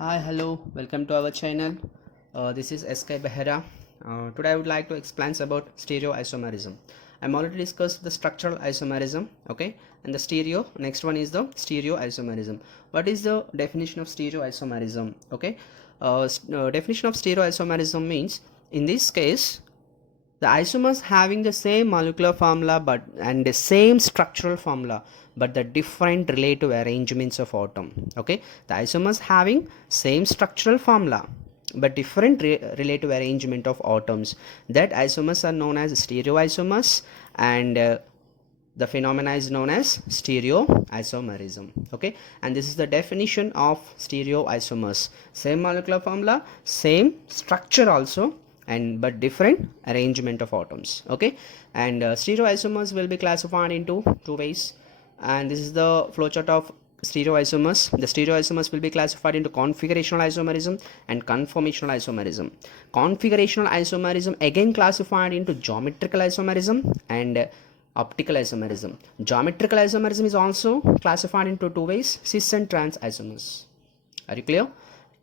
Hi, hello, welcome to our channel. This is SK Behera. Today I would like to explain about stereoisomerism. I'm already discussed the structural isomerism, okay, and the stereo. Next one is the stereoisomerism. What is the definition of stereoisomerism? Okay, definition of stereoisomerism means in this case the isomers having the same molecular formula and the same structural formula but the different relative arrangements of atom. Okay, the isomers having same structural formula but different relative arrangement of atoms, that isomers are known as stereoisomers, and the phenomena is known as stereoisomerism. Okay, and this is the definition of stereoisomers: same molecular formula, same structure also, and but different arrangement of atoms. Okay, and stereoisomers will be classified into two ways, and this is the flowchart of stereoisomers. The stereoisomers will be classified into configurational isomerism and conformational isomerism. Configurational isomerism again classified into geometrical isomerism and optical isomerism. Geometrical isomerism is also classified into two ways: cis and trans isomers. Are you clear?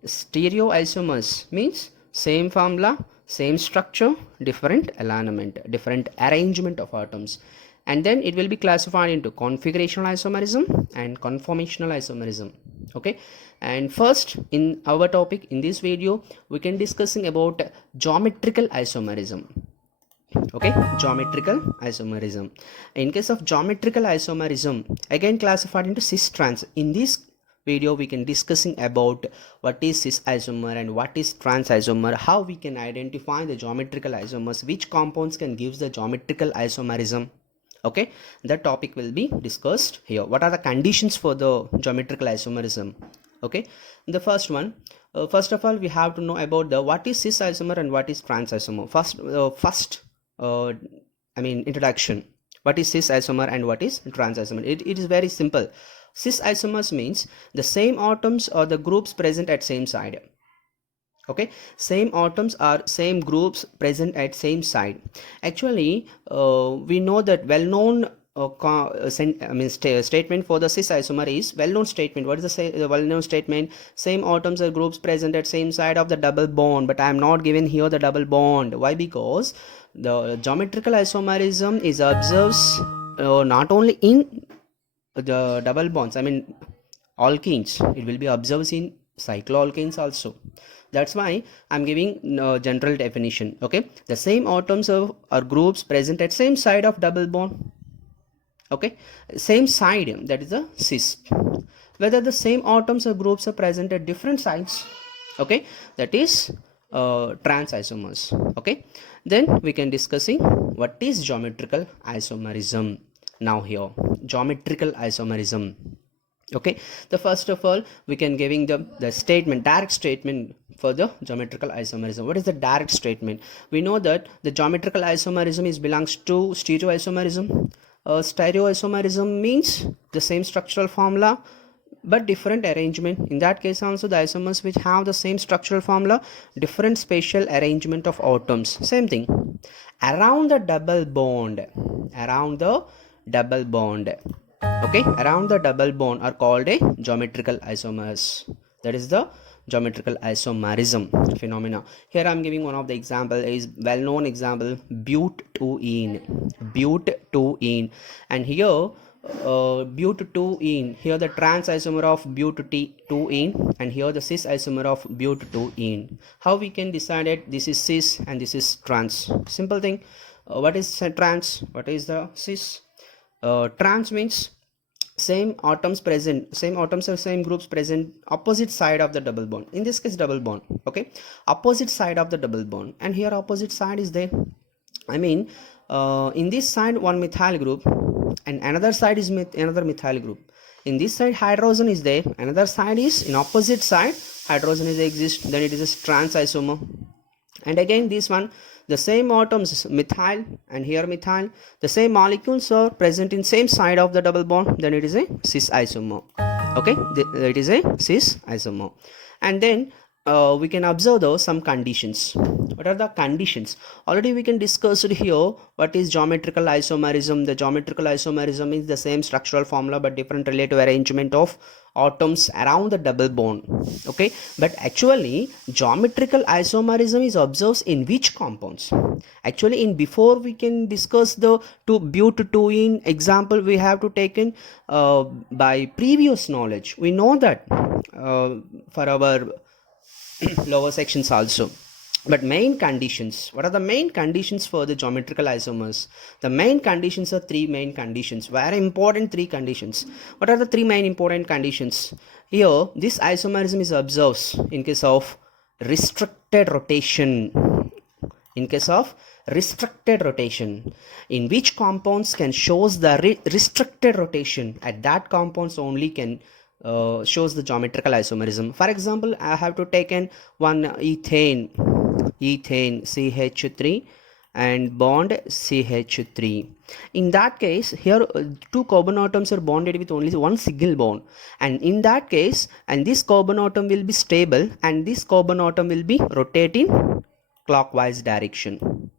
Stereoisomers means same formula, same structure, different alignment, different arrangement of atoms. And then it will be classified into configurational isomerism and conformational isomerism. Okay, and first in our topic in this video we can discussing about geometrical isomerism. Okay, geometrical isomerism. In case of geometrical isomerism, again classified into cis trans. In this video we can discussing about what is cis isomer and what is trans isomer, how we can identify the geometrical isomers, which compounds can give the geometrical isomerism. Okay, that topic will be discussed here. What are the conditions for the geometrical isomerism? Okay, the first one, first of all we have to know about the what is cis isomer and what is trans isomer. Introduction. What is cis isomer and what is trans isomer? It is very simple. Cis isomers means the same atoms or the groups present at same side. Okay, same atoms or same groups present at same side. Actually, we know that well-known statement for the cis isomer is well-known statement. What is the well-known statement? Same atoms or groups present at same side of the double bond, but I am not given here the double bond. Why? Because the geometrical isomerism is observes not only in the double bonds, alkenes, it will be observed in cycloalkanes also. That's why I'm giving general definition. Okay, the same atoms or groups present at same side of double bond. Okay, same side, that is the cis. Whether the same atoms or groups are present at different sides, okay, that is trans isomers. Okay, then we can discussing what is geometrical isomerism. Now here, geometrical isomerism. Okay, the first of all we can giving the statement, direct statement for the geometrical isomerism. What is the direct statement? We know that the geometrical isomerism is belongs to stereoisomerism. Stereoisomerism means the same structural formula but different arrangement. In that case also the isomers which have the same structural formula, different spatial arrangement of atoms. Same thing around the double bond, around the double bond. Okay, around the double bond are called a geometrical isomers. That is the geometrical isomerism phenomena. Here I am giving one of the example, is well-known example, butene, and here butene, here the trans isomer of butene, and here the cis isomer of butene. How we can decide it? This is cis and this is trans. Simple thing. What is trans? What is the cis? Trans means same atoms present, same atoms or same groups present opposite side of the double bond. In this case double bond. Okay, opposite side of the double bond, and here opposite side is there. In this side one methyl group and another side is another methyl group. In this side hydrogen is there, another side is in opposite side hydrogen is exist, then it is a trans isomer. And again this one, the same atoms methyl and here methyl, the same molecules are present in same side of the double bond, then it is a cis isomer. Okay, it is a cis isomer. And then we can observe those some conditions. What are the conditions? Already we can discuss it here. What is geometrical isomerism? The geometrical isomerism is the same structural formula but different relative arrangement of atoms around the double bond. Okay, but actually geometrical isomerism is observed in which compounds? Actually, in before we can discuss the but-2-ene example, we have to take in by previous knowledge. We know that for our lower sections also. But main conditions, what are the main conditions for the geometrical isomers? The main conditions are three main conditions, very important three conditions. What are the three main important conditions? Here this isomerism is observed in case of restricted rotation. In case of restricted rotation, in which compounds can shows the restricted rotation, at that compounds only can shows the geometrical isomerism. For example, I have to take in one ethane CH3 and bond CH3. In that case, here two carbon atoms are bonded with only one single bond, and in that case, and this carbon atom will be stable and this carbon atom will be rotating clockwise direction.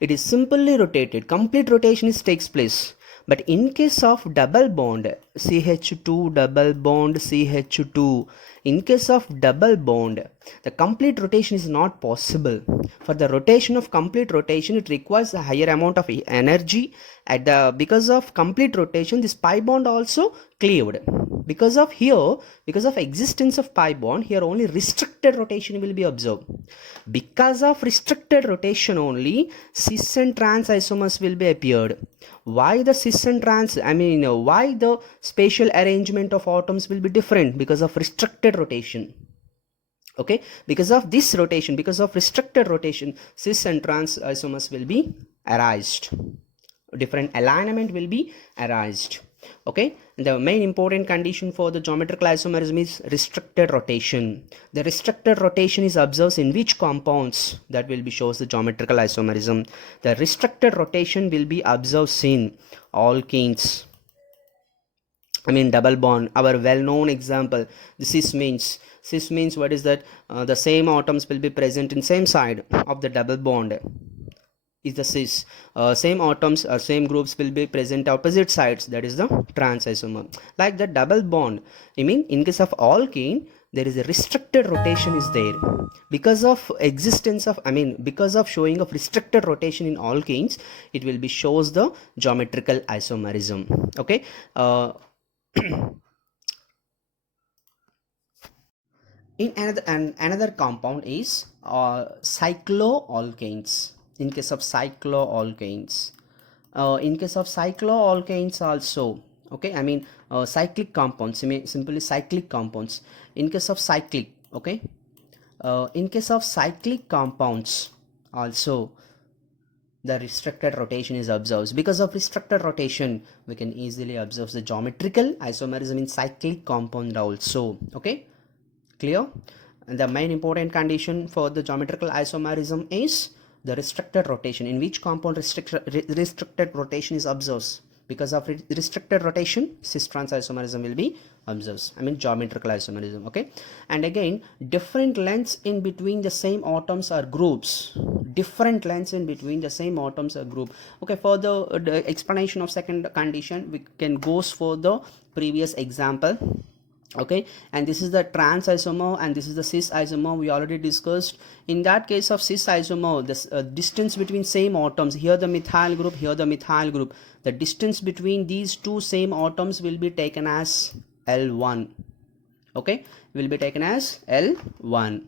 It is simply rotated, complete rotation takes place. But in case of double bond CH2 double bond CH2, in case of double bond, the complete rotation is not possible. For the rotation of complete rotation, it requires a higher amount of energy. Because of complete rotation, this pi bond also cleaved. Because of existence of pi bond, here only restricted rotation will be observed. Because of restricted rotation only, cis and trans isomers will be appeared. Why the cis and trans, why the spatial arrangement of atoms will be different? Because of restricted rotation. Okay, because of this rotation, because of restricted rotation, cis and trans isomers will be arised, different alignment will be arised. Okay, the main important condition for the geometrical isomerism is restricted rotation. The restricted rotation is observed in which compounds? That will be shows the geometrical isomerism. The restricted rotation will be observed in alkenes, double bond. Our well-known example, the cis means what is that? The same atoms will be present in same side of the double bond is the cis. Same atoms or same groups will be present opposite sides, that is the trans isomer. Like the double bond, in case of alkene, there is a restricted rotation is there. Because of existence of, because of showing of restricted rotation in alkenes, it will be shows the geometrical isomerism. Okay. In another compound is cycloalkanes. In case of cycloalkanes, also, okay, cyclic compounds, simply cyclic compounds. In case of cyclic, okay, in case of cyclic compounds also, the restricted rotation is observed. Because of restricted rotation, we can easily observe the geometrical isomerism in cyclic compound also. Okay, clear? And the main important condition for the geometrical isomerism is the restricted rotation. In which compound restricted rotation is observed? Because of restricted rotation, cis trans isomerism will be observed. Geometrical isomerism. Okay, and again, different lengths in between the same atoms or groups. Different lengths in between the same atoms or group. Okay, for the explanation of second condition, we can go for the previous example. Okay, and this is the trans isomer and this is the cis isomer we already discussed. In that case of cis isomer, this distance between same atoms, here the methyl group, here the methyl group, the distance between these two same atoms will be taken as L1. Okay, will be taken as L1.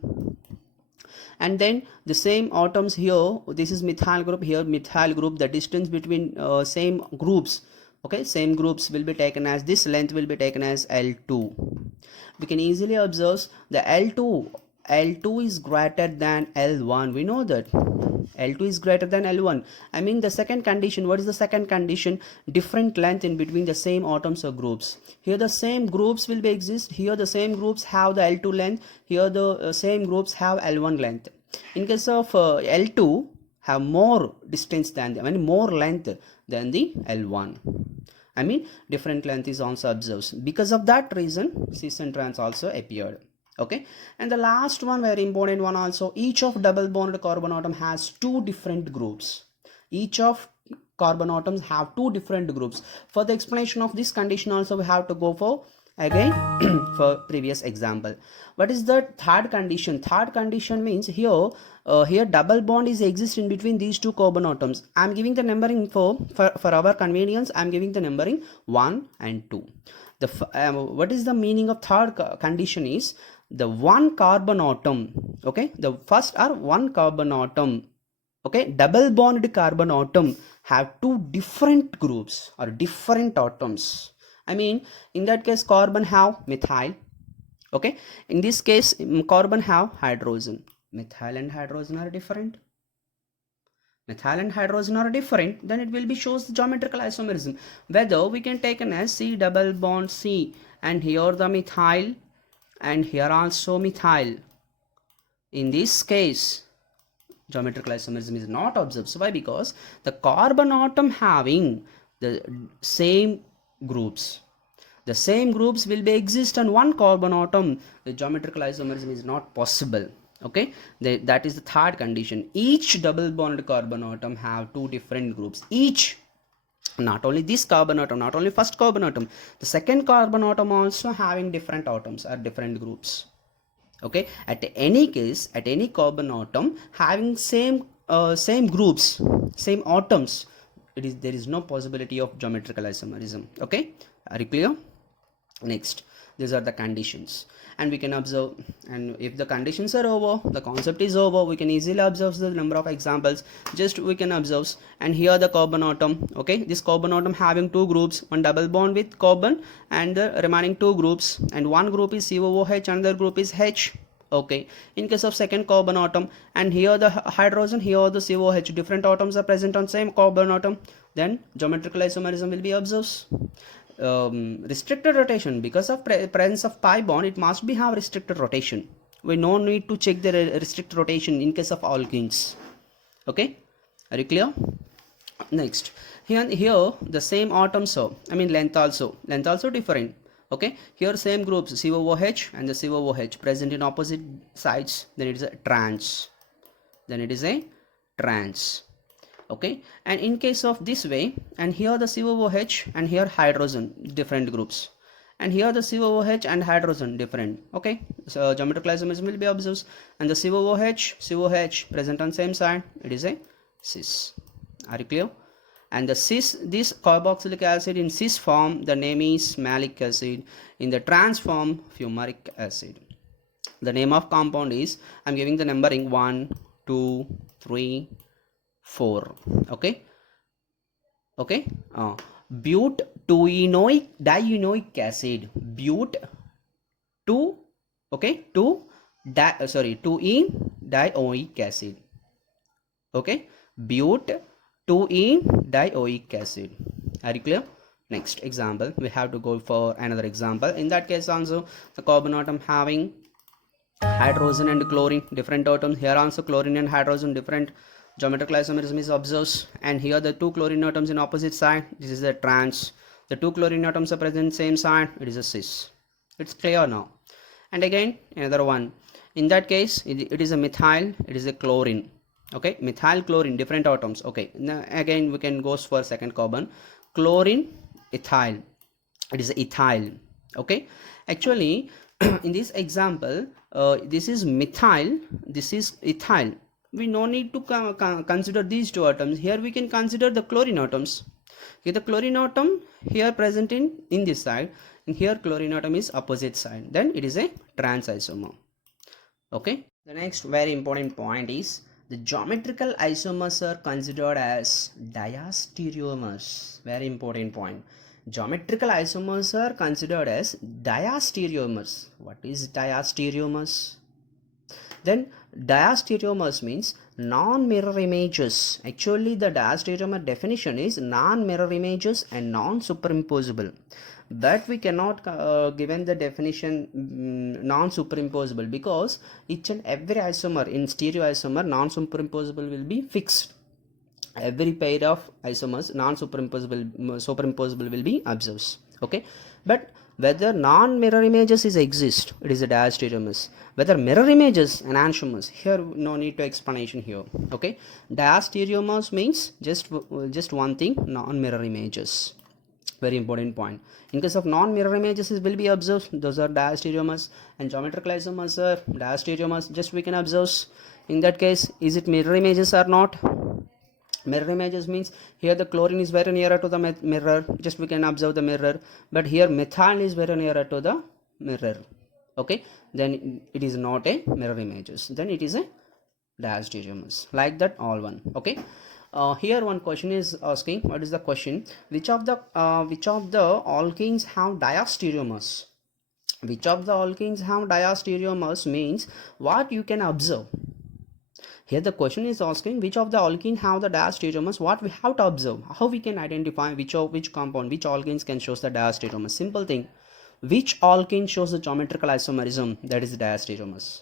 And then the same atoms here, this is methyl group, here methyl group, the distance between same groups, okay, same groups will be taken as, this length will be taken as L2. We can easily observe the L2 is greater than L1. We know that L2 is greater than L1. The second condition, what is the second condition? Different length in between the same atoms or groups. Here the same groups will be exist, here the same groups have the L2 length, here the same groups have L1 length. In case of L2 have more distance than more length than the L1. Different length is also observed. Because of that reason, cis and trans also appeared. Okay, and the last one, very important one also, each of double bonded carbon atom has two different groups. Each of carbon atoms have two different groups. For the explanation of this condition also, we have to go for Again for previous example, what is the third condition? Third condition means here double bond is exist in between these two carbon atoms. I'm giving the numbering for our convenience. I'm giving the numbering 1 and 2. What is the meaning of third condition is the one carbon atom, okay, the first are one carbon atom, okay, double bonded carbon atom have two different groups or different atoms. I mean, in that case carbon have methyl, okay, in this case carbon have hydrogen. Methyl and hydrogen are different. Methyl and hydrogen are different, then it will be shows the geometrical isomerism. Whether we can take an S C double bond C, and here the methyl and here also methyl. In this case geometrical isomerism is not observed. So why? Because the carbon atom having the same groups, the same groups will be exist on one carbon atom. The geometrical isomerism is not possible. Okay, that is the third condition. Each double bonded carbon atom have two different groups. Each, not only this carbon atom, not only first carbon atom, the second carbon atom also having different atoms or different groups. Okay, at any case, at any carbon atom having same groups, same atoms, there is no possibility of geometrical isomerism. Okay, are you clear? Next, these are the conditions, and we can observe, and if the conditions are over, the concept is over, we can easily observe the number of examples. Just we can observe, and here the carbon atom, okay, this carbon atom having two groups, one double bond with carbon and the remaining two groups, and one group is COOH, another group is H. Okay, in case of second carbon atom, and here the hydrogen, here the COH, different atoms are present on same carbon atom, then geometrical isomerism will be observed. Restricted rotation, because of presence of pi bond, it must be have restricted rotation. We no need to check the restricted rotation in case of alkenes. Okay, are you clear? Next, here the same atoms, so I mean length also different. Okay, here same groups COOH and the COOH present in opposite sides, then it is a trans, okay, and in case of this way, and here the COOH and here hydrogen, different groups, and here the COOH and hydrogen different. Okay, so geometrical isomerism will be observed, and the COOH present on same side, it is a cis. Are you clear? And the cis, this carboxylic acid in cis form, the name is malic acid. In the trans form, fumaric acid. The name of compound is, I'm giving the numbering 1 2 3 4. Okay, bute-2-enoic dienoic acid, bute-2-ene-dioic acid. Okay, bute-2-ene-dioic acid. Are you clear? Next example, we have to go for another example. In that case also, the carbon atom having hydrogen and chlorine, different atoms. Here also chlorine and hydrogen different. Geometrical isomerism is observed, and here the two chlorine atoms in opposite side, this is the trans. The two chlorine atoms are present same side, it is a cis. It's clear now. And again another one, in that case it is a methyl, it is a chlorine. Okay, methyl chlorine, different atoms. Okay, now again we can go for second carbon, chlorine ethyl, it is ethyl. Okay, actually in this example this is methyl, this is ethyl. We no need to consider these two atoms. Here we can consider the chlorine atoms. Okay, the chlorine atom here present in this side, and here chlorine atom is opposite side, then it is a trans isomer. Okay, the next very important point is the geometrical isomers are considered as diastereomers. Very important point. Geometrical isomers are considered as diastereomers. What is diastereomers? Then diastereomers means non-mirror images. Actually the diastereomer definition is non-mirror images and non-superimposable, but we cannot given the definition non-superimposable, because each and every isomer in stereoisomer non-superimposable will be fixed. Every pair of isomers non-superimposable will be observed. Okay, but whether non-mirror images is exist, it is a diastereomers. Whether mirror images and enantiomers, here no need to explanation here. Okay, diastereomers means just one thing, non-mirror images. Very important point. In case of non-mirror images, it will be observed. Those are diastereomers, and geometrical isomers are diastereomers. Just we can observe. In that case, is it mirror images or not? Mirror images means here the chlorine is very nearer to the mirror. Just we can observe the mirror. But here methyl is very nearer to the mirror. Okay, then it is not a mirror images. Then it is a diastereomers. Like that, all one. Okay. Here one question is asking, what is the question? Which of the alkenes have diastereomers? Which of the alkenes have diastereomers means what you can observe. Here the question is asking which of the alkene have the diastereomers. What we have to observe, how we can identify which compound, which alkenes can shows the diastereomers. Simple thing, which alkene shows the geometrical isomerism, that is the diastereomers.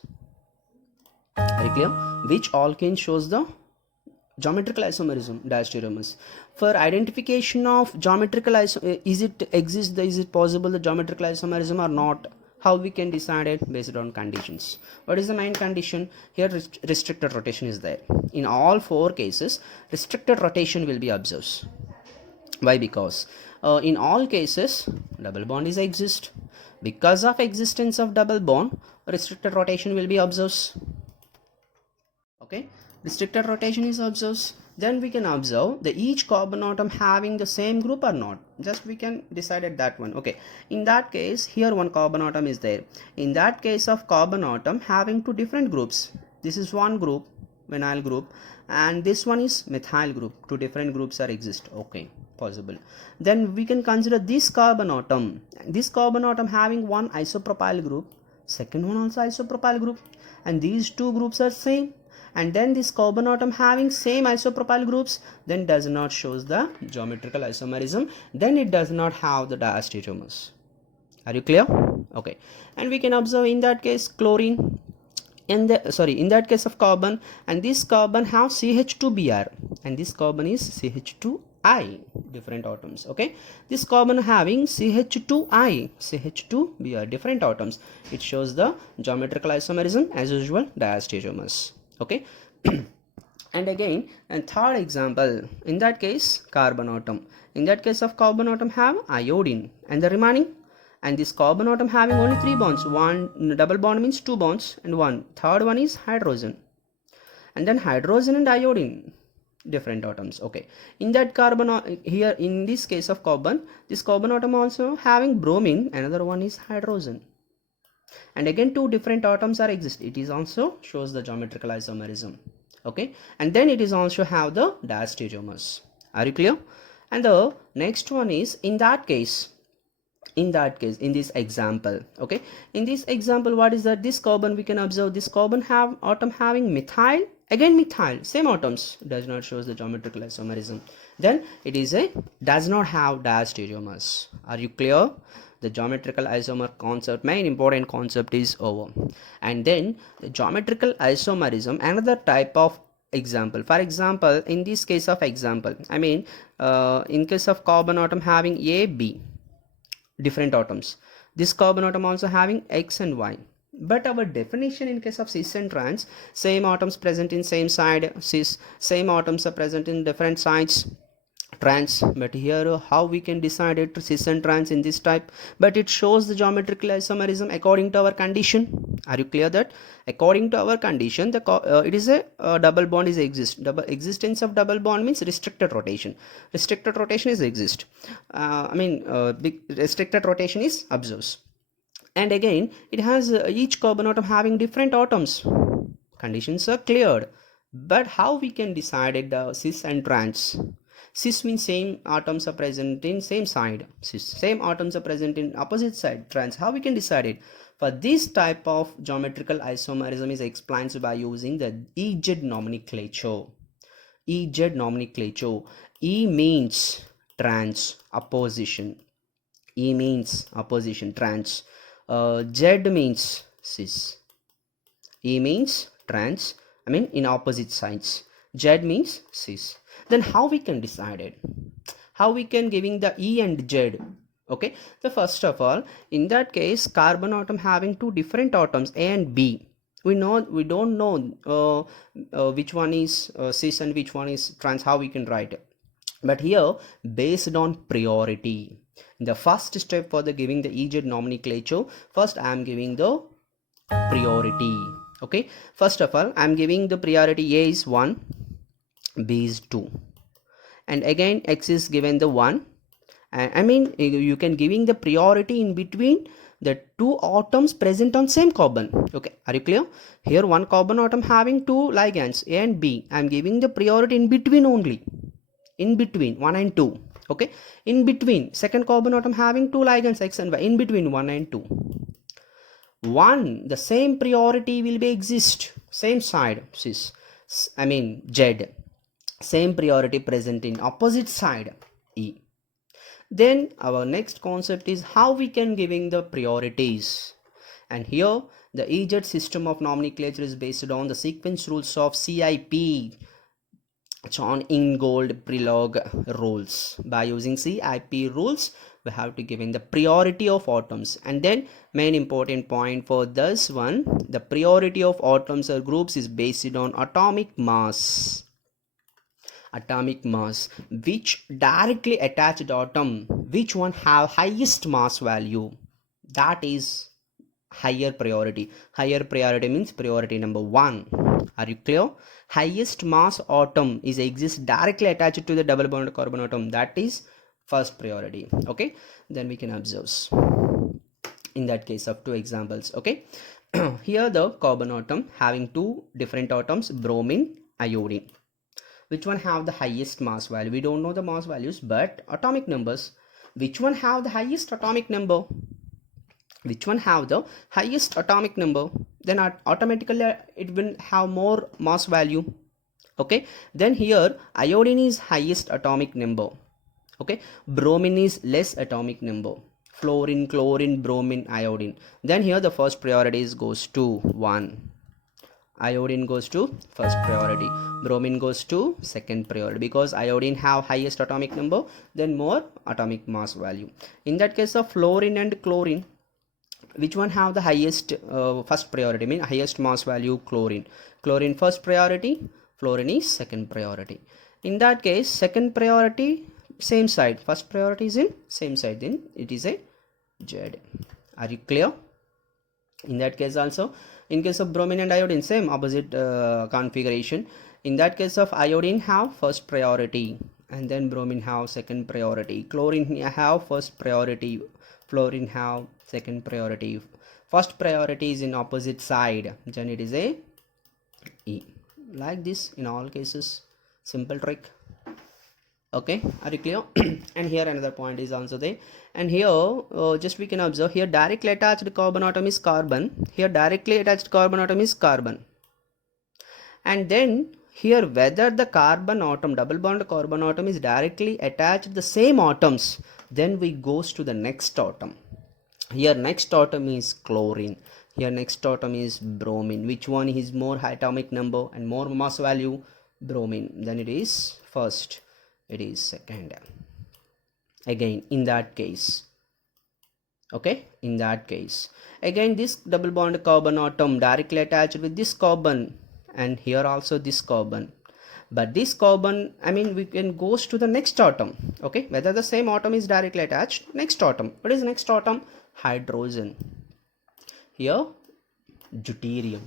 Very clear? Which alkene shows the geometrical isomerism, diastereomers. For identification of geometrical is it possible the geometrical isomerism or not? How we can decide it? Based on conditions. What is the main condition? Here restricted rotation is there. In all four cases, restricted rotation will be observed. Why? Because in all cases double bond is exist. Because of existence of double bond, restricted rotation will be observed. Okay, restricted rotation is observed. Then we can observe the each carbon atom having the same group or not. Just we can decide at that one. Okay, in that case here one carbon atom is there. In that case of carbon atom having two different groups, this is one group, vinyl group, and this one is methyl group. Two different groups are exist. Okay, possible. Then we can consider this carbon atom having one isopropyl group, second one also isopropyl group, and these two groups are same. And then this carbon atom having same isopropyl groups, then does not shows the geometrical isomerism, then it does not have the diastereomers. Are you clear? Okay, and we can observe in that case chlorine, in that case of carbon, and this carbon have CH2Br, and this carbon is CH2I, different atoms. Okay, this carbon having CH2I, CH2Br, different atoms. It shows the geometrical isomerism, as usual, diastereomers. Okay. And again, and third example, in that case carbon atom, in that case of carbon atom have iodine, and the remaining, and this carbon atom having only 3 bonds, one double bond means 2 bonds, and one third one is hydrogen, and then hydrogen and iodine, different atoms. Okay, in that carbon here in this case of carbon, this carbon atom also having bromine, another one is hydrogen, and again two different atoms are exist. It is also shows the geometrical isomerism. Okay, and then it is also have the diastereomers. Are you clear? And the next one is in this example. Okay, in this example, what is that? This carbon we can observe, this carbon atom having methyl, again methyl, same atoms, does not shows the geometrical isomerism. Then it is a does not have diastereomers. Are you clear? The geometrical isomer concept, main important concept, is over. And then the geometrical isomerism, another type of example. For example, in this case of example, I mean in case of carbon atom having A, B, different atoms, this carbon atom also having X and Y. But our definition in case of cis and trans, same atoms present in same side, cis, same atoms are present in different sides, trans. But here how we can decide it, cis and trans in this type? But it shows the geometrical isomerism according to our condition. Are you clear that according to our condition it is a double bond is exist. Existence of double bond means restricted rotation. Restricted rotation is exist. Big restricted rotation is observed. And again it has each carbon atom having different atoms. Conditions are cleared. But how we can decide it, the cis and trans? Cis means same atoms are present in same side, cis, same atoms are present in opposite side. Trans, how we can decide it? For this type of geometrical isomerism is explained by using the EZ nomenclature. EZ nomenclature. E means trans, opposition. E means opposition, trans. Z means cis. E means trans, in opposite sides. Z means cis. Then how we can decide it? How we can giving the E and Z? Okay, so first of all, in that case carbon atom having two different atoms A and B, we don't know which one is cis and which one is trans. How we can write it? But here, based on priority, in the first step for the giving the EZ nomenclature, first I am giving the priority. Okay, first of all, I am giving the priority: A is 1, B is 2, and again X is given the 1. And I mean, you can giving the priority in between the two atoms present on same carbon. Okay, are you clear? Here one carbon atom having two ligands A and B. I am giving the priority in between only, in between 1 and 2. Okay, in between second carbon atom having two ligands X and Y, in between 1 and 2. 1, the same priority will be exist same side, cis, I mean Z, same priority present in opposite side, E. Then our next concept is how we can giving the priorities. And here the EZ system of nomenclature is based on the sequence rules of CIP, John Ingold Prelog rules. By using CIP rules, we have to give in the priority of atoms. And then main important point for this one, the priority of atoms or groups is based on atomic mass. Atomic mass, which directly attached atom, which one have highest mass value, that is higher priority. Higher priority means priority number 1. Are you clear? Highest mass atom is exists directly attached to the double bond carbon atom, that is first priority. Okay, then we can observe in that case of two examples. Okay, here the carbon atom having two different atoms, bromine, iodine. Which one have the highest mass value? We don't know the mass values, but atomic numbers. Which one have the highest atomic number? Which one have the highest atomic number? Then automatically it will have more mass value. Okay, then here iodine is highest atomic number. Okay, bromine is less atomic number. Fluorine, chlorine, bromine, iodine. Then here the first priority goes to 1. Iodine goes to first priority, bromine goes to second priority, because iodine have highest atomic number, then more atomic mass value. In that case of fluorine and chlorine, which one have the highest first priority, mean highest mass value? Chlorine first priority, fluorine is second priority. In that case, second priority same side, first priority is in same side, then it is a Z. Are you clear? In that case also, in case of bromine and iodine, same opposite configuration. In that case of iodine have first priority, and then bromine have second priority. Chlorine have first priority, fluorine have second priority. First priority is in opposite side, then it is a E. Like this in all cases, simple trick. Okay, are you clear? And here another point is also there. And here just we can observe, here directly attached carbon atom is carbon, here directly attached carbon atom is carbon. And then here whether the carbon atom, double bond carbon atom is directly attached the same atoms, then we goes to the next atom. Here next atom is chlorine, here next atom is bromine. Which one is more high atomic number and more mass value? Bromine. Then it is first, it is second. Again in that case, okay, in that case again this double bond carbon atom directly attached with this carbon, and here also this carbon. But this carbon, I mean, we can goes to the next atom. Okay, whether the same atom is directly attached, next atom. What is next atom? Hydrogen. Here deuterium.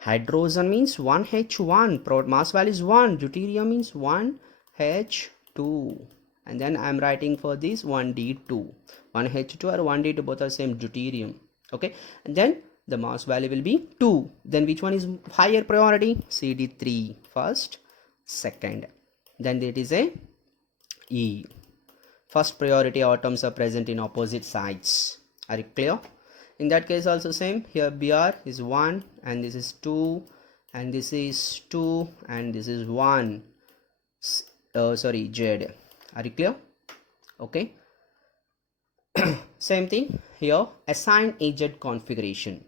Hydrogen means 1H1, mass value is 1. Deuterium means 1H2. And then I am writing for this 1D2. 1H2 or 1D2, both are same, deuterium. Okay, and then the mass value will be 2. Then which one is higher priority? CD3 first, second. Then it is a E. First priority atoms are present in opposite sides. Are you clear? In that case also same, here Br is 1 and this is 2 and this is 2 and this is 1. Sorry, Z. Are you clear? Okay. Same thing here, assign EZ configuration.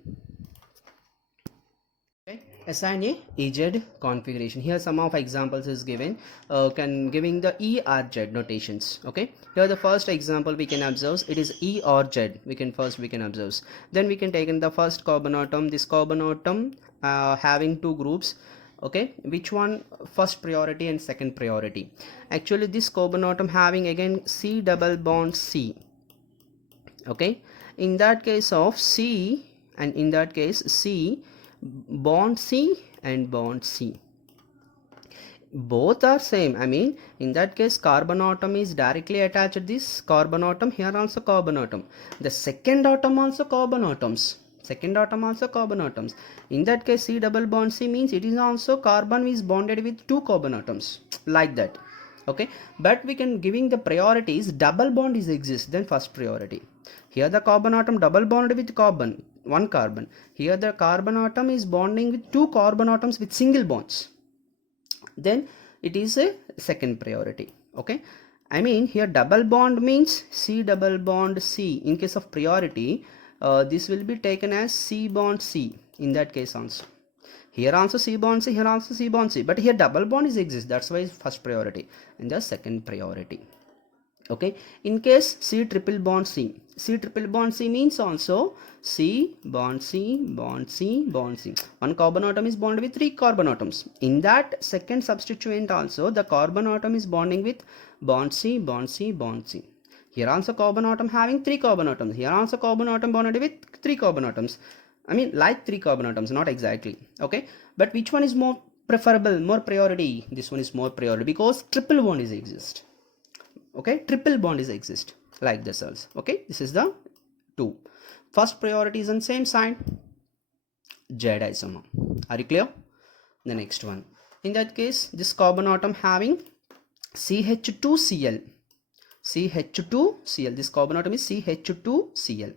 Okay, assign a EZ configuration. Here some of examples is given, giving the E or Z notations. Okay, here the first example we can observe, it is E or Z. We can observe. Then we can take in the first carbon atom. This carbon atom having two groups. Okay, which one first priority and second priority? Actually this carbon atom having again C double bond C. Okay, in that case of C, and in that case C bond C and bond C, both are same. I mean, in that case carbon atom is directly attached to this carbon atom, here also carbon atom, the second atom also carbon atoms, second atom also carbon atoms. In that case C double bond C means it is also carbon is bonded with two carbon atoms, like that. Okay, but we can giving the priorities, double bond is exist, then first priority. Here the carbon atom double bonded with carbon, one carbon. Here the carbon atom is bonding with two carbon atoms with single bonds, then it is a second priority. Okay, I mean here double bond means C double bond C. In case of priority, this will be taken as C bond C in that case also. Here also C bond C, here also C bond C, but here double bond is exist, that's why it's first priority and the second priority. Okay, in case C triple bond C, C triple bond C means also C bond C bond C bond C. One carbon atom is bonded with three carbon atoms. In that second substituent also the carbon atom is bonding with bond C bond C bond C. Here also carbon atom having three carbon atoms. Here also carbon atom bonded with three carbon atoms. I mean like three carbon atoms, not exactly. Okay, but which one is more preferable, more priority? This one is more priority because triple bond is exist. Okay, triple bond is exist like this also. Okay, this is the two. First priority is on same side, Z isomer. Are you clear? The next one, in that case this carbon atom having CH2Cl, CH2Cl, this carbon atom is CH2Cl,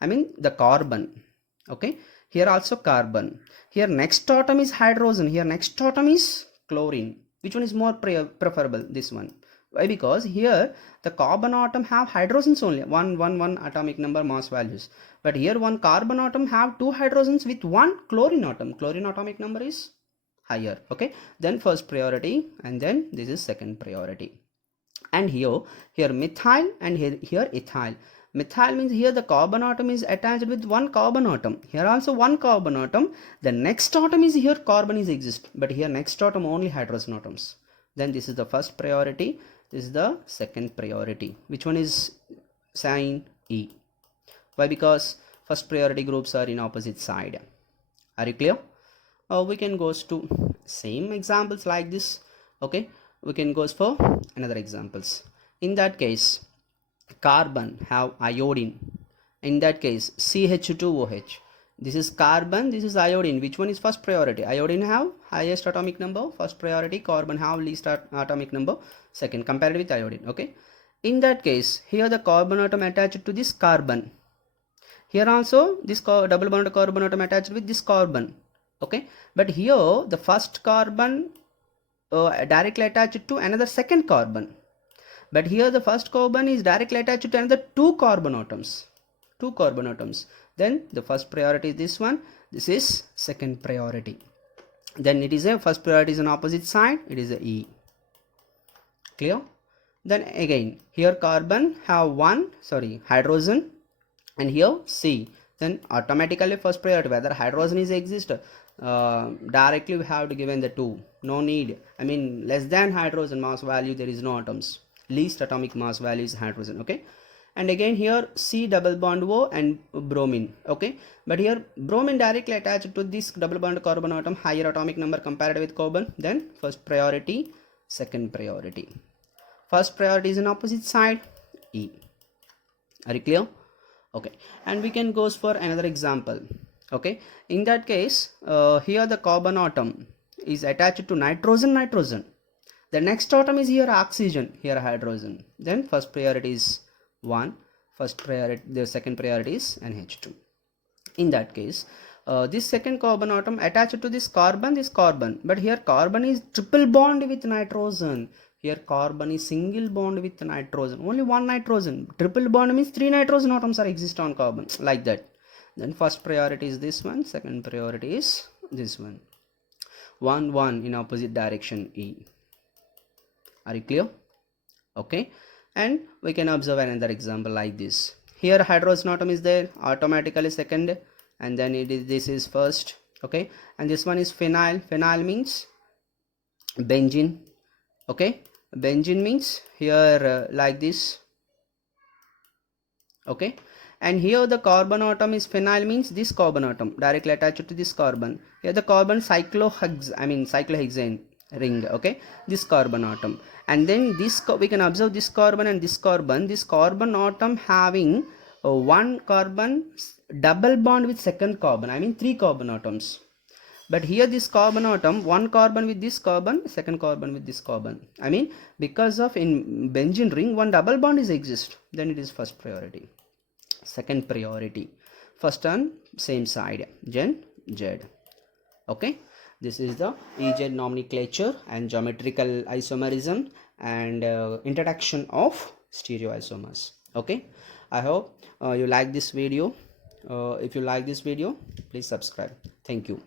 I mean the carbon. Okay, here also carbon, here next atom is hydrogen, here next atom is chlorine. Which one is more preferable? This one. Why? Because here the carbon atom have hydrogens only, one atomic number mass values, but here one carbon atom have two hydrogens with one chlorine atom, chlorine atomic number is higher. Okay, then first priority and then this is second priority. And here methyl and here ethyl. Methyl means here the carbon atom is attached with one carbon atom, here also one carbon atom, the next atom is here carbon is exist, but here next atom only hydrogen atoms. Then this is the first priority, this is the second priority. Which one is sign E? Why? Because first priority groups are in opposite side. Are you clear? We can go to same examples like this. Okay, we can go for another examples. In that case carbon have iodine, in that case CH2OH, this is carbon, this is iodine. Which one is first priority? Iodine have highest atomic number, first priority. Carbon have least atomic number, second, compared with iodine. Okay, in that case here the carbon atom attached to this carbon, here also this double bond carbon atom attached with this carbon. Okay, but here the first carbon directly attached to another second carbon, but here the first carbon is directly attached to another two carbon atoms, then the first priority is this one, this is second priority. Then it is a first priority is on opposite side, it is a E. Clear? Then again here carbon have one hydrogen and here C, then automatically first priority, whether hydrogen is exist, directly we have to given the two, no need. I mean less than hydrogen mass value there is no atoms, least atomic mass value is hydrogen. Okay, and again here C double bond O and bromine. Okay, but here bromine directly attached to this double bond carbon atom, higher atomic number compared with carbon, then first priority, second priority. First priority is in opposite side, E. Are you clear? Okay, and we can go for another example. Okay, in that case here the carbon atom is attached to nitrogen, the next atom is here oxygen, here hydrogen, then first priority is 1, first priority, the second priority is NH2. In that case this second carbon atom attached to this carbon, but here carbon is triple bond with nitrogen, here carbon is single bond with nitrogen, only one nitrogen. Triple bond means three nitrogen atoms are exist on carbon, like that. Then first priority is this one, second priority is this one, 1 in opposite direction, E. Are you clear? Okay, and we can observe another example like this. Here hydrogen atom is there, automatically second, and then this is first. okay, and this one is phenyl. Phenyl means benzene, okay. Benzene means here like this, okay. And here the carbon atom is phenyl means this carbon atom directly attached to this carbon. Here the carbon cyclohexane ring, okay, this carbon atom. And then this we can observe this carbon and this carbon atom having one carbon double bond with second carbon, I mean three carbon atoms. But here this carbon atom, one carbon with this carbon, second carbon with this carbon, I mean because of in benzene ring one double bond is exist, then it is first priority. Second priority, first on same side, gen z, okay. This is the Ez nomenclature and geometrical isomerism and introduction of stereoisomers, okay. I hope you like this video. If you like this video, please subscribe. Thank you.